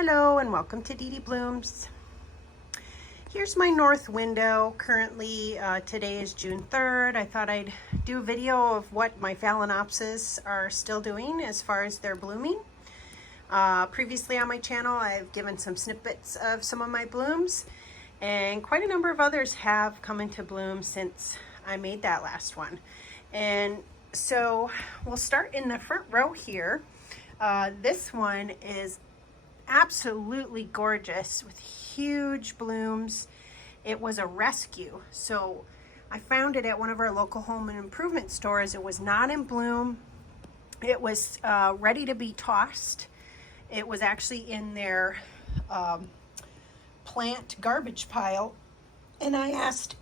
Hello and welcome to Dee Dee Blooms. Here's my north window. Currently, today is June 3rd. I thought I'd do a video of what my Phalaenopsis are still doing as far as their blooming. Previously on my channel, I've given some snippets of some of my blooms, and quite a number of others have come into bloom since I made that last one. And so we'll start in the front row here. This one is absolutely gorgeous with huge blooms. It was a rescue, so I found it at one of our local home and improvement stores. It was not in bloom. It was ready to be tossed. It was actually in their plant garbage pile, and I asked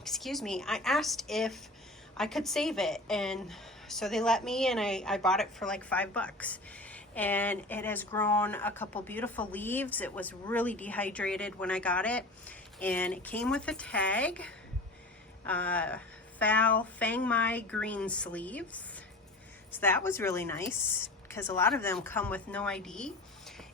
excuse me, I asked if I could save it, and so they let me, and I bought it for like $5. And it has grown a couple beautiful leaves. It was really dehydrated when I got it, and it came with a tag, Fang My green sleeves. So that was really nice because a lot of them come with no ID.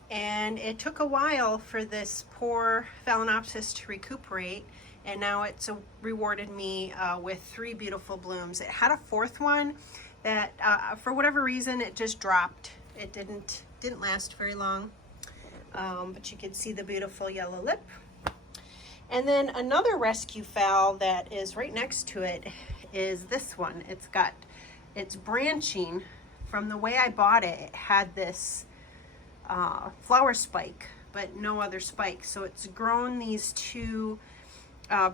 And it took a while for this poor Phalaenopsis to recuperate, and now it's rewarded me with 3 beautiful blooms. It had a 4th one that for whatever reason it just dropped. It didn't last very long, but you can see the beautiful yellow lip. And then another rescue phal that is right next to it is this one. It's branching. From the way I bought it, it had this flower spike, but no other spike. So it's grown these 2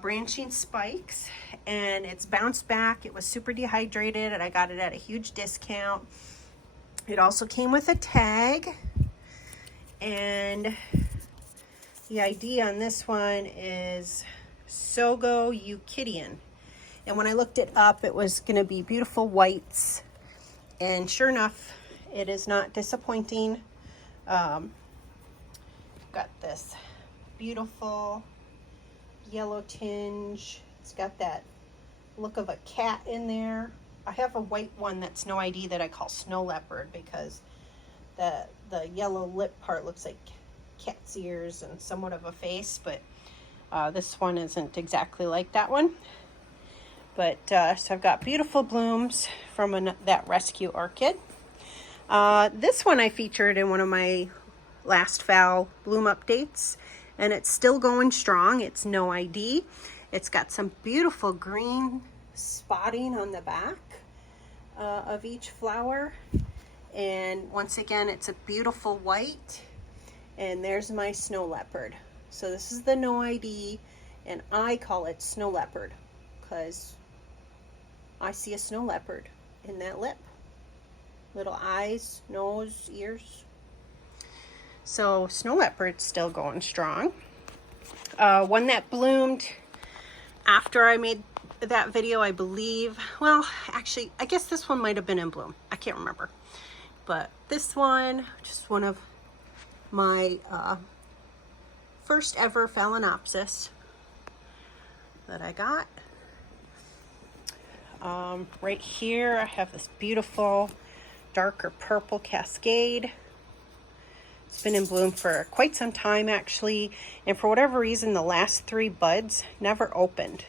branching spikes, and it's bounced back. It was super dehydrated, and I got it at a huge discount. It also came with a tag, and the ID on this one is Sogo Euclidean. And when I looked it up, it was going to be beautiful whites, and sure enough, it is not disappointing. Got this beautiful yellow tinge. It's got that look of a cat in there. I have a white one that's no ID that I call snow leopard because the yellow lip part looks like cat's ears and somewhat of a face, but this one isn't exactly like that one. But so I've got beautiful blooms from that rescue orchid. This one I featured in one of my last phal bloom updates, and it's still going strong. It's no ID. It's got some beautiful green spotting on the back of each flower, and once again it's a beautiful white. And there's my snow leopard. So this is the no ID, and I call it snow leopard because I see a snow leopard in that lip. Little eyes, nose, ears. So snow leopard's still going strong. One that bloomed after I made that video, I believe. Well, actually, I guess this one might have been in bloom. I can't remember. But this one, just one of my first ever Phalaenopsis that I got. Right here, I have this beautiful darker purple cascade. It's been in bloom for quite some time, actually. And for whatever reason, the last 3 buds never opened.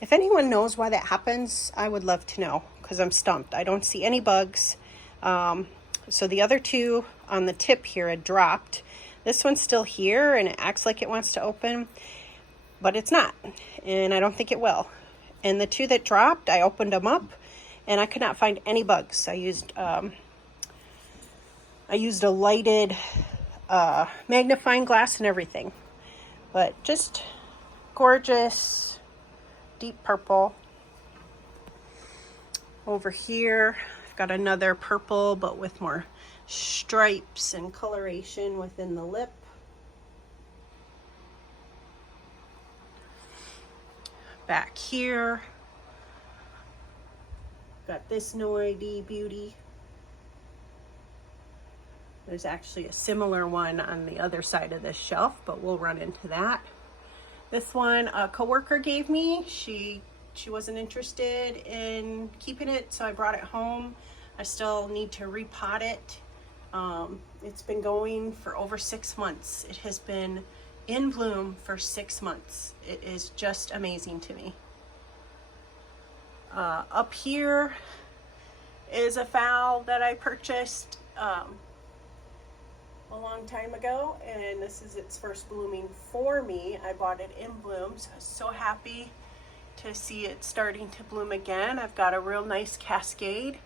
If anyone knows why that happens, I would love to know, because I'm stumped. I don't see any bugs. So the other 2 on the tip here had dropped. This one's still here, and it acts like it wants to open, but it's not, and I don't think it will. And the 2 that dropped, I opened them up, and I could not find any bugs. I used a lighted magnifying glass and everything, but just gorgeous. Deep purple. Over here, I've got another purple, but with more stripes and coloration within the lip. Back here, got this no ID beauty. There's actually a similar one on the other side of this shelf, but we'll run into that. This one a coworker gave me. She wasn't interested in keeping it, so I brought it home. I still need to repot it It's been going for over 6 months. It has been in bloom for 6 months. It is just amazing to me. Up here is a phal that I purchased a long time ago, and this is its first blooming for me. I bought it in bloom, so I was so happy to see it starting to bloom again. I've got a real nice cascade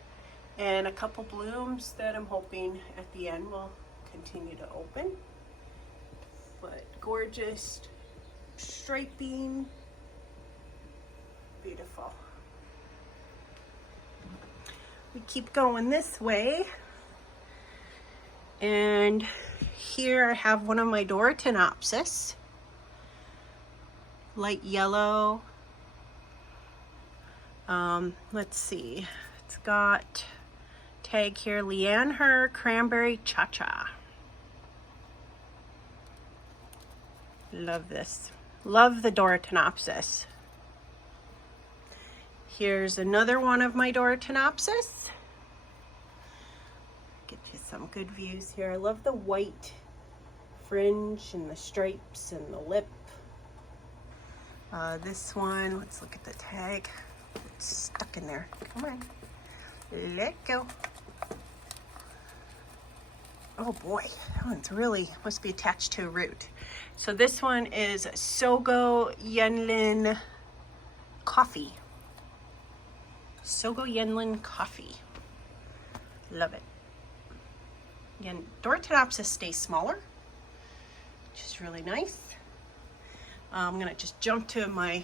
and a couple blooms that I'm hoping at the end will continue to open. But gorgeous striping, beautiful. We keep going this way, and here I have one of my Phalaenopsis, light yellow. Let's see, it's got tag here, Leanne Cranberry Cha-Cha. Love this. Love the Phalaenopsis. Here's another one of my Phalaenopsis. Get you some good views here. I love the white fringe and the stripes and the lip. This one, let's look at the tag. It's stuck in there. Come on. Let go. Oh boy, that one's really, must be attached to a root. So this one is Sogo Yenlin Coffee. Sogo Yenlin Coffee. Love it. Again, Phalaenopsis stays smaller, which is really nice. I'm gonna just jump to my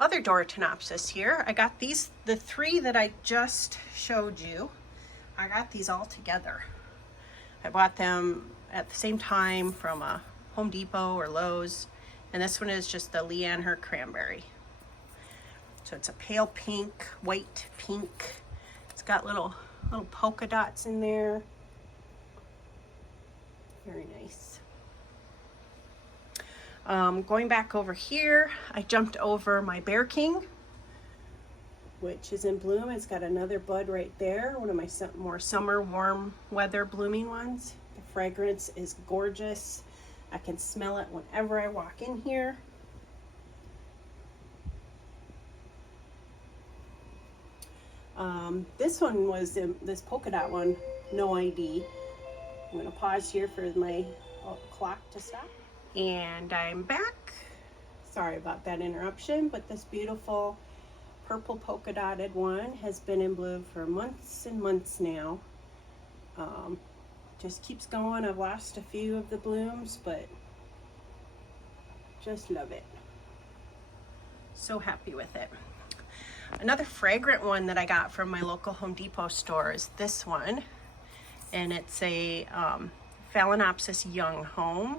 other Phalaenopsis here. I got these, the three that I just showed you, I got these all together. I bought them at the same time from a Home Depot or Lowe's, and this one is just the Leanne Cranberry. So it's a pale pink, white pink. It's got little polka dots in there. Very nice. Going back over here, I jumped over my Bear King, which is in bloom. It's got another bud right there, one of my more summer warm weather blooming ones. The fragrance is gorgeous. I can smell it whenever I walk in here. This one was this polka dot one, no ID. I'm gonna pause here for my clock to stop. And I'm back. Sorry about that interruption, but this beautiful purple polka dotted one has been in bloom for months and months now. Just keeps going. I've lost a few of the blooms, but just love it. So happy with it. Another fragrant one that I got from my local Home Depot store is this one, and it's a Phalaenopsis Young Home,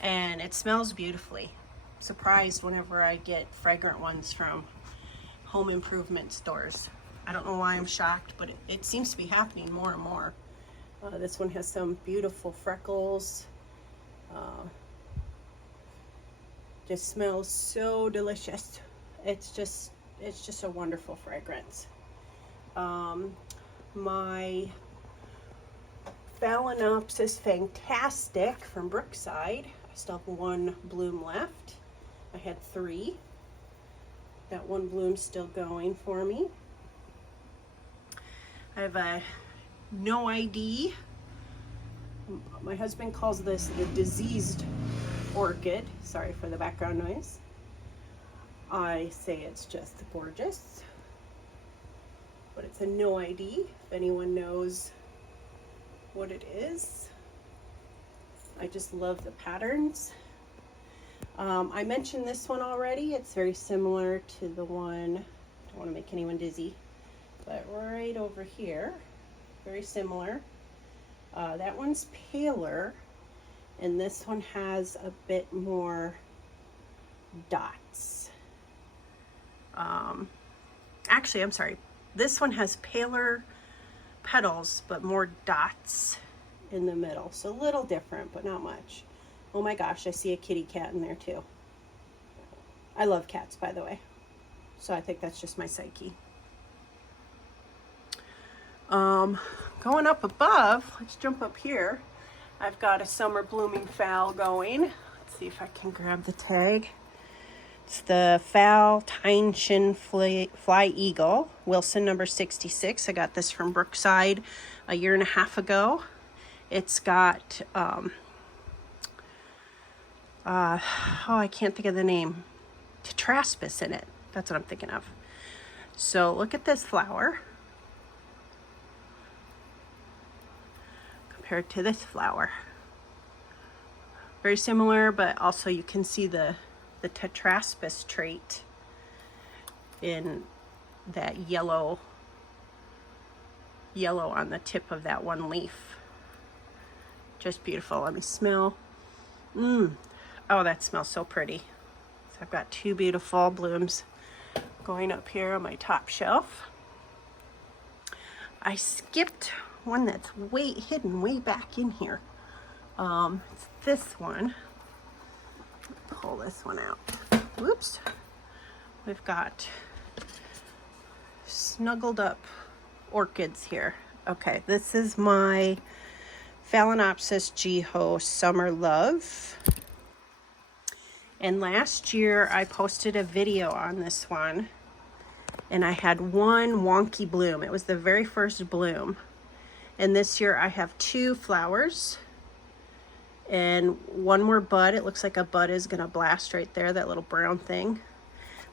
and it smells beautifully. Surprised whenever I get fragrant ones from home improvement stores. I don't know why I'm shocked, but it seems to be happening more and more. This one has some beautiful freckles. Just smells so delicious. It's just a wonderful fragrance. My Phalaenopsis Fantastic from Brookside. I still have one bloom left. I had 3. That one bloom's still going for me. I have a no ID. My husband calls this the diseased orchid. Sorry for the background noise. I say it's just gorgeous. But it's a no ID, if anyone knows what it is. I just love the patterns. I mentioned this one already. It's very similar to the one, I don't want to make anyone dizzy, but right over here, very similar. That one's paler, and this one has a bit more dots. Actually, I'm sorry. This one has paler petals, but more dots in the middle. So a little different, but not much. Oh my gosh, I see a kitty cat in there too. I love cats, by the way. So I think that's just my psyche. Going up above, let's jump up here. I've got a summer blooming phal going. Let's see if I can grab the tag. It's the Phalaenopsis fly eagle, Wilson number 66. I got this from Brookside a year and a half ago. It's got, oh, I can't think of the name. Tetraspis in it. That's what I'm thinking of. So look at this flower compared to this flower. Very similar, but also you can see the Tetraspis trait in that yellow on the tip of that one leaf. Just beautiful. Let me smell. Oh, that smells so pretty. So I've got two beautiful blooms going up here on my top shelf. I skipped one that's hidden way back in here. It's this one. Pull this one out. Whoops. We've got snuggled up orchids here. Okay, this is my Phalaenopsis Jiho Summer Love. And last year I posted a video on this one and I had one wonky bloom. It was the very first bloom. And this year I have two flowers and one more bud. It looks like a bud is gonna blast right there, that little brown thing.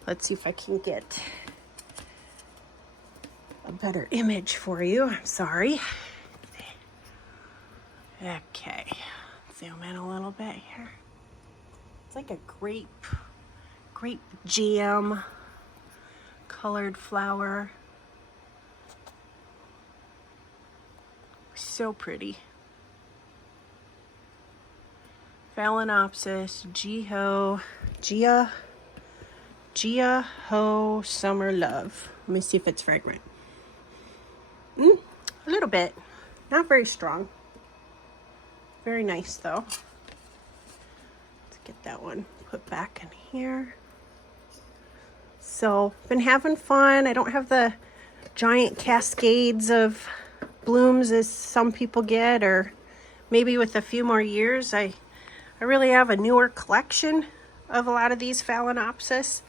Let's see if I can get a better image for you. I'm sorry. Okay, zoom in a little bit here. It's like a grape jam colored flower. So pretty. Phalaenopsis Jiho Summer Love. Let me see if it's fragrant. A little bit. Not very strong. Very nice though. Let's get that one put back in here. So, been having fun. I don't have the giant cascades of blooms as some people get, or maybe with a few more years. I really have a newer collection of a lot of these Phalaenopsis.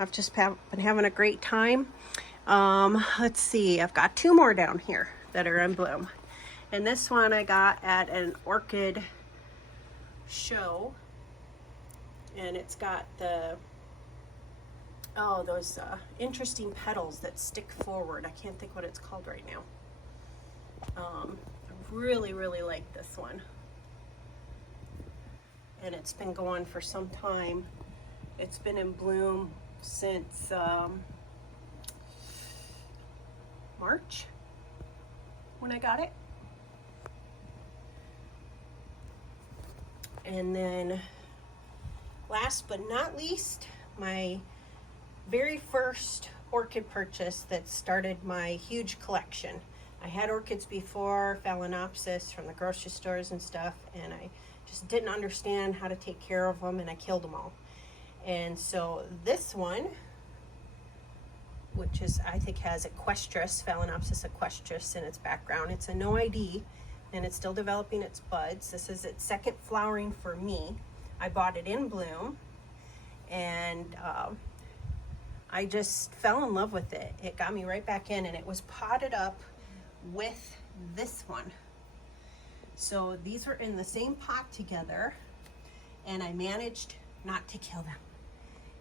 I've just been having a great time. Let's see, I've got two more down here that are in bloom. And this one I got at an orchid show. And it's got the, oh, those interesting petals that stick forward. I can't think what it's called right now. I really, really like this one. And it's been going for some time. It's been in bloom since March when I got it. And then last but not least, my very first orchid purchase that started my huge collection. I had orchids before, Phalaenopsis from the grocery stores and stuff, and I just didn't understand how to take care of them, and I killed them all. And so this one, which is, I think has Equestris, Phalaenopsis equestris in its background. It's a no ID, and it's still developing its buds. This is its second flowering for me. I bought it in bloom, and I just fell in love with it. It got me right back in, and it was potted up with this one. So these were in the same pot together, and I managed not to kill them.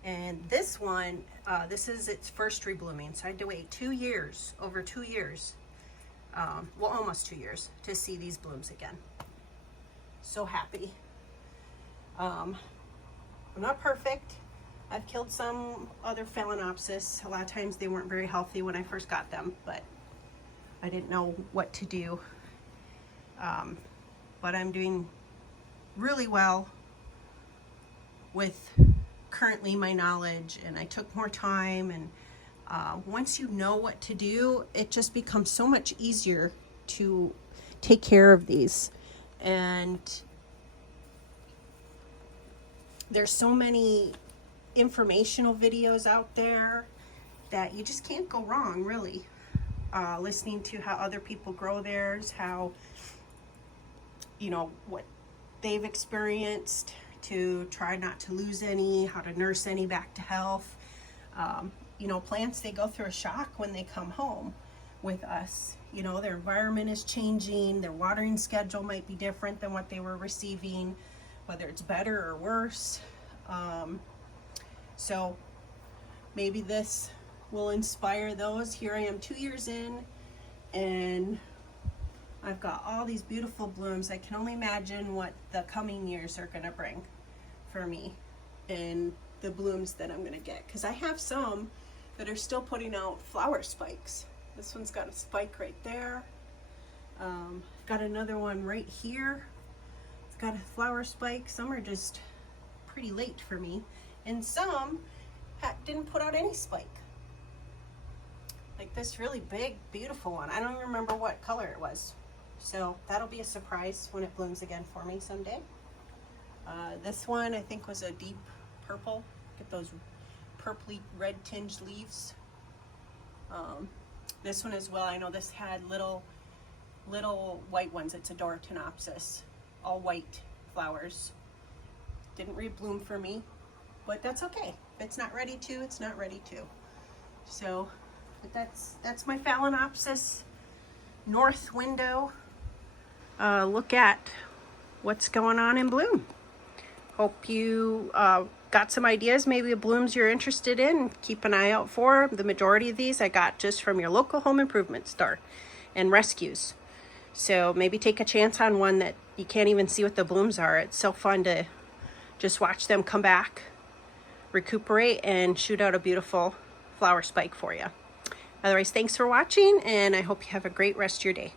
And this one, this is its first reblooming. So I had to wait 2 years, over 2 years, well, almost 2 years, to see these blooms again. So happy. I'm not perfect. I've killed some other Phalaenopsis. A lot of times they weren't very healthy when I first got them, but I didn't know what to do. But I'm doing really well with currently my knowledge, and I took more time, and once you know what to do, it just becomes so much easier to take care of these. And there's so many informational videos out there that you just can't go wrong, really. listening to how other people grow theirs, how, you know, what they've experienced to try not to lose any, how to nurse any back to health. You know, plants, they go through a shock when they come home with us. You know, their environment is changing, their watering schedule might be different than what they were receiving, whether it's better or worse. So maybe this will inspire those. Here I am 2 years in, and I've got all these beautiful blooms. I can only imagine what the coming years are gonna bring for me and the blooms that I'm gonna get. Because I have some that are still putting out flower spikes. This one's got a spike right there. I've got another one right here. It's got a flower spike. Some are just pretty late for me. And some didn't put out any spike. Like this really big, beautiful one. I don't even remember what color it was. So that'll be a surprise when it blooms again for me someday. This one I think was a deep purple. Get those purpley red tinged leaves. This one as well, I know this had little white ones. It's a Phalaenopsis, all white flowers. Didn't rebloom for me, but that's okay. If it's not ready to, it's not ready to. So, but that's my Phalaenopsis north window. Look at what's going on in bloom. Hope you got some ideas, maybe of blooms you're interested in. Keep an eye out for. The majority of these I got just from your local home improvement store and rescues. So maybe take a chance on one that you can't even see what the blooms are. It's so fun to just watch them come back, recuperate, and shoot out a beautiful flower spike for you. Otherwise, thanks for watching, and I hope you have a great rest of your day.